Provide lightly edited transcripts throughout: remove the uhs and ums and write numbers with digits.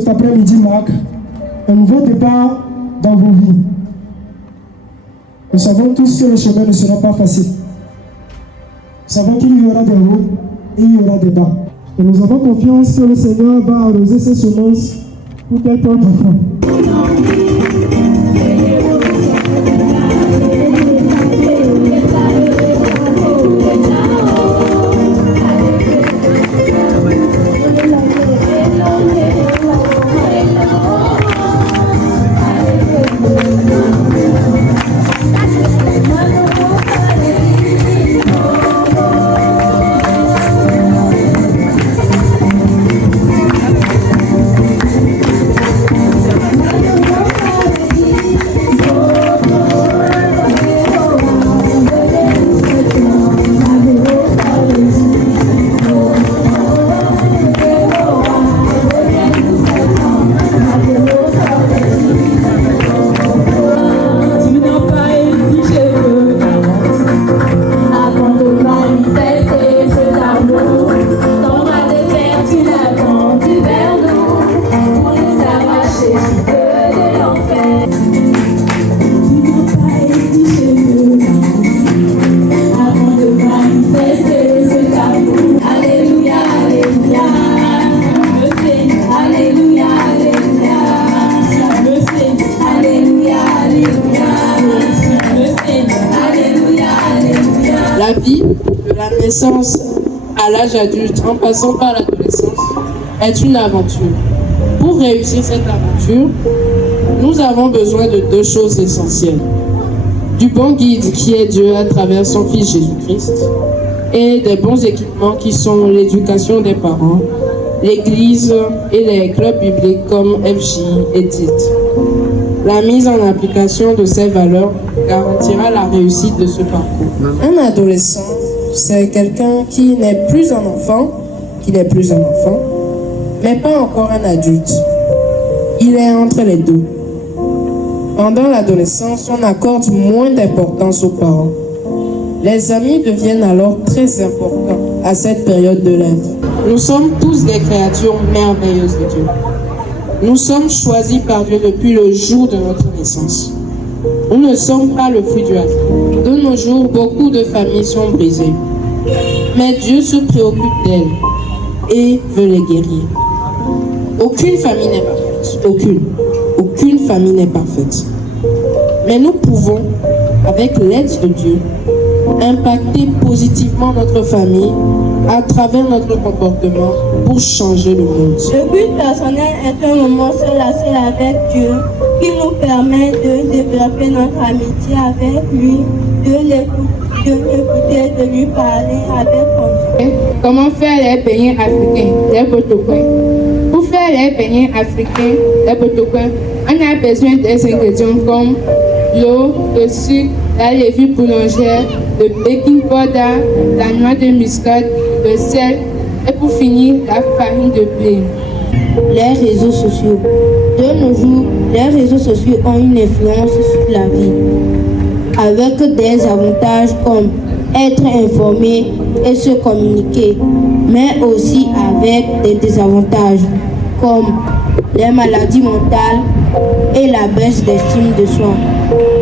cet après-midi marque un nouveau départ dans vos vies. Nous savons tous que le chemin ne sera pas facile. Nous savons qu'il y aura des hauts et il y aura des bas. Et nous avons confiance que le Seigneur va arroser ces semences pour qu'elles portent du fruit. La vie, de la naissance à l'âge adulte, en passant par l'adolescence, est une aventure. Pour réussir cette aventure, nous avons besoin de deux choses essentielles. Du bon guide qui est Dieu à travers son Fils Jésus-Christ et des bons équipements qui sont l'éducation des parents, l'Église et les clubs bibliques comme FJ et TIT. La mise en application de ces valeurs garantira la réussite de ce parcours. Un adolescent, c'est quelqu'un qui n'est plus un enfant, mais pas encore un adulte. Il est entre les deux. Pendant l'adolescence, on accorde moins d'importance aux parents. Les amis deviennent alors très importants à cette période de la vie. Nous sommes tous des créatures merveilleuses de Dieu. Nous sommes choisis par Dieu depuis le jour de notre naissance. Nous ne sommes pas le fruit du hasard. De nos jours, beaucoup de familles sont brisées. Mais Dieu se préoccupe d'elles et veut les guérir. Aucune famille n'est parfaite. Aucune famille n'est parfaite. Mais nous pouvons, avec l'aide de Dieu, impacter positivement notre famille à travers notre comportement pour changer le monde. Le but personnel est un moment seul à seul avec Dieu qui nous permet de développer notre amitié avec lui, de l'écouter, de lui parler avec confiance. Comment faire les beignets africains, les botokoins? Pour faire les beignets africains, les botokoins, on a besoin des ingrédients comme l'eau, le sucre, la levure boulangère, le baking powder, la noix de muscade, le sel et pour finir, la farine de blé. Les réseaux sociaux. De nos jours, les réseaux sociaux ont une influence sur la vie, avec des avantages comme être informé et se communiquer, mais aussi avec des désavantages comme les maladies mentales et la baisse d'estime de soi.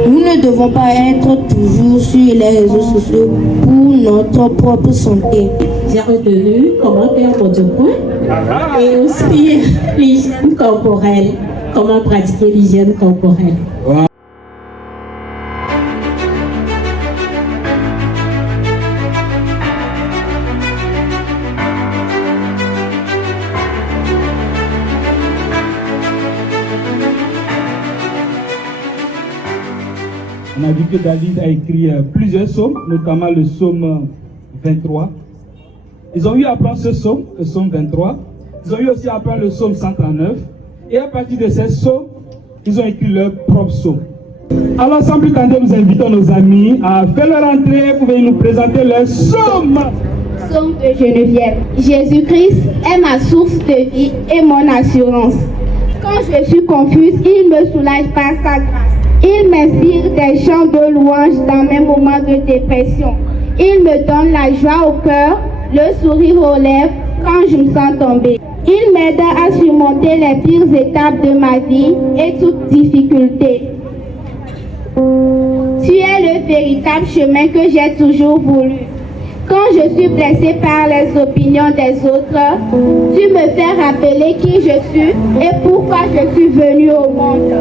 Nous ne devons pas être toujours sur les réseaux sociaux pour notre propre santé. J'ai retenu comment faire votre point et aussi l'hygiène corporelle, comment pratiquer l'hygiène corporelle. On a vu que David a écrit plusieurs psaumes, notamment le psaume 23. Ils ont eu à apprendre ce psaume, le psaume 23. Ils ont eu aussi à apprendre le psaume 139. Et à partir de ces psaumes, ils ont écrit leur propre psaume. Alors, sans plus tarder, nous invitons nos amis à faire leur entrée pour venir nous présenter leur psaume. Psaume de Geneviève. Jésus-Christ est ma source de vie et mon assurance. Quand je suis confuse, il me soulage par sa grâce. Il m'inspire des chants de louange dans mes moments de dépression. Il me donne la joie au cœur, le sourire aux lèvres quand je me sens tombée. Il m'aida à surmonter les pires étapes de ma vie et toutes difficultés. Tu es le véritable chemin que j'ai toujours voulu. Quand je suis blessée par les opinions des autres, tu me fais rappeler qui je suis et pourquoi je suis venue au monde.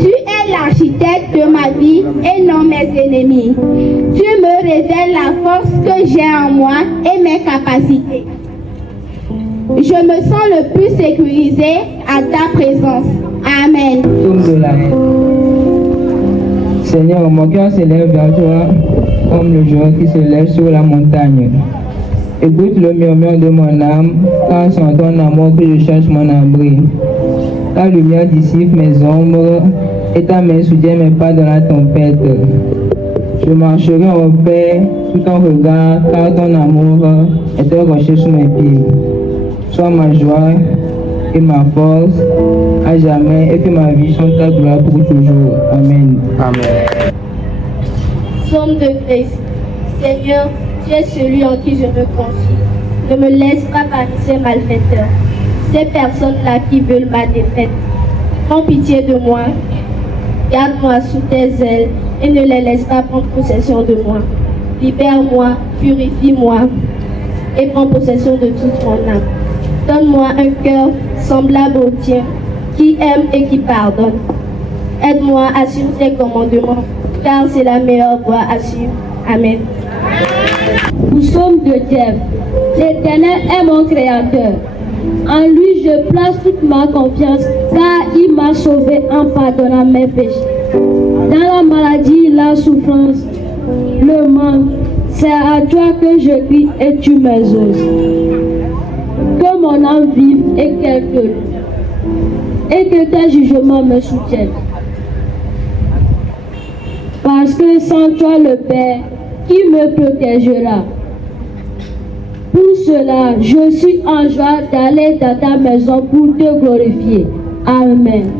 Tu es l'architecte de ma vie et non mes ennemis. Tu me révèles la force que j'ai en moi et mes capacités. Je me sens le plus sécurisé à ta présence. Amen. Seigneur, mon cœur s'élève vers toi comme le jour qui se lève sur la montagne. Écoute le murmure de mon âme, car c'est en ton amour que je cherche mon abri. Ta lumière dissipe mes ombres et ta main soutient mes pas dans la tempête. Je marcherai en paix sous ton regard, car ton amour est un rocher sous mes pieds. Sois ma joie et ma force à jamais, et que ma vie chante ta gloire pour toujours. Amen. Amen. Somme de grâce. Seigneur, tu es celui en qui je me confie. Ne me laisse pas parmi ces malfaiteurs, ces personnes-là qui veulent ma défaite. Prends pitié de moi, garde-moi sous tes ailes et ne les laisse pas prendre possession de moi. Libère-moi, purifie-moi et prends possession de toute mon âme. Donne-moi un cœur semblable au tien, qui aime et qui pardonne. Aide-moi à suivre tes commandements, car c'est la meilleure voie à suivre. Amen. Nous sommes de Dieu. L'Éternel est mon créateur. En lui, je place toute ma confiance, car il m'a sauvé en pardonnant mes péchés. Dans la maladie, la souffrance, le manque, c'est à toi que je crie et tu m'exauces. Que mon âme vive et qu'elle te loue, et que tes jugements me soutiennent. Parce que sans toi, le Père, qui me protégera? Pour cela, je suis en joie d'aller dans ta maison pour te glorifier. Amen.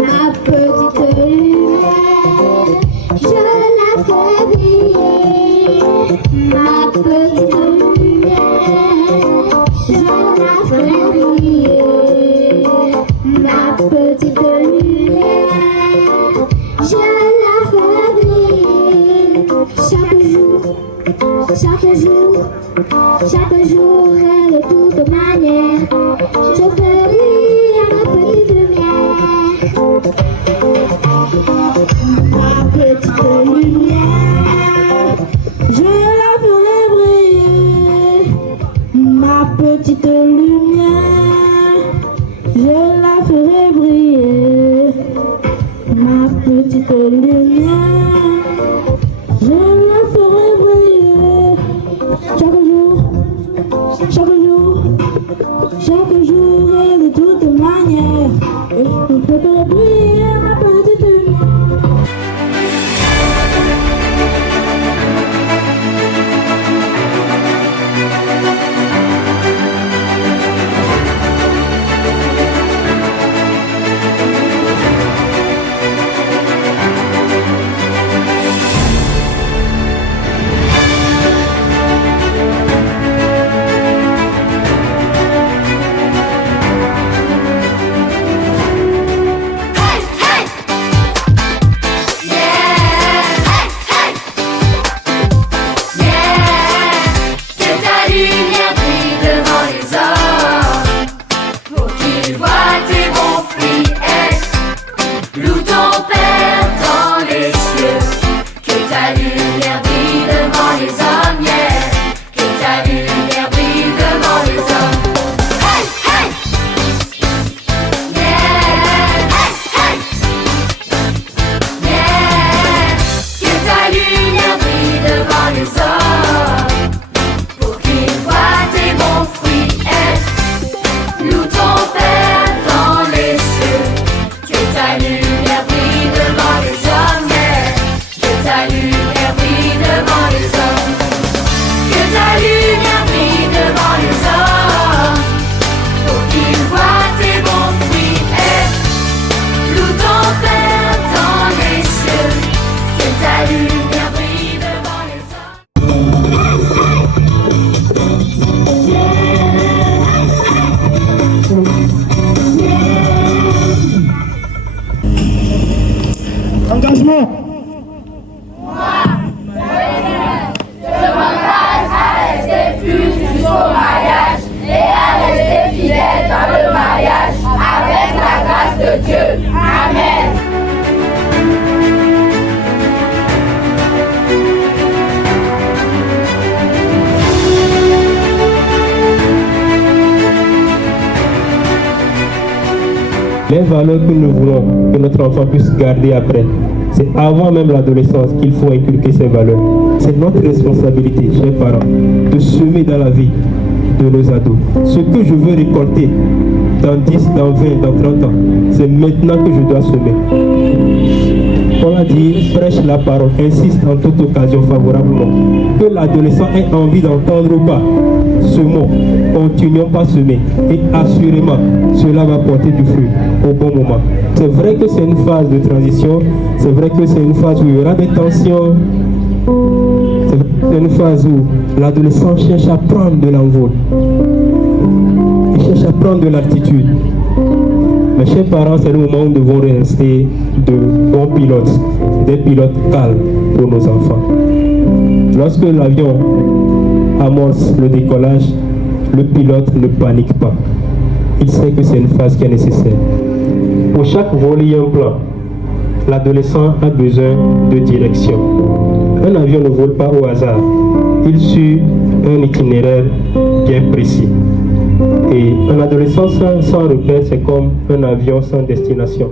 Ma petite lumière, je la fais briller. Ma petite lumière, je la fais briller. Ma petite lumière, je la fais briller. Chaque jour et de toute manière, je fais briller ma petite lumière. Ma petite lumière, je la ferai briller. Ma petite lumière, je la ferai briller. Ma petite lumière, je la ferai briller. Chaque jour et de toute manière, je ferai briller ma petite lumière. Les valeurs que nous voulons que notre enfant puisse garder après, c'est avant même l'adolescence qu'il faut inculquer ces valeurs. C'est notre responsabilité, chers parents, de semer dans la vie de nos ados. Ce que je veux récolter dans 10, dans 20, dans 30 ans, c'est maintenant que je dois semer. On a dit, prêche la parole, insiste en toute occasion favorablement. Que l'adolescent ait envie d'entendre ou pas ce mot, continuons pas semer. Et assurément, cela va porter du fruit au bon moment. C'est vrai que c'est une phase de transition, c'est vrai que c'est une phase où il y aura des tensions, c'est une phase où l'adolescent cherche à prendre de l'envol, il cherche à prendre de l'altitude. Mes chers parents, c'est le moment où nous devons rester de bons pilotes, des pilotes calmes pour nos enfants. Lorsque l'avion amorce le décollage, le pilote ne panique pas. Il sait que c'est une phase qui est nécessaire. Pour chaque vol, il y a un plan. L'adolescent a besoin de direction. Un avion ne vole pas au hasard. Il suit un itinéraire bien précis. Et un adolescent sans repère, c'est comme un avion sans destination.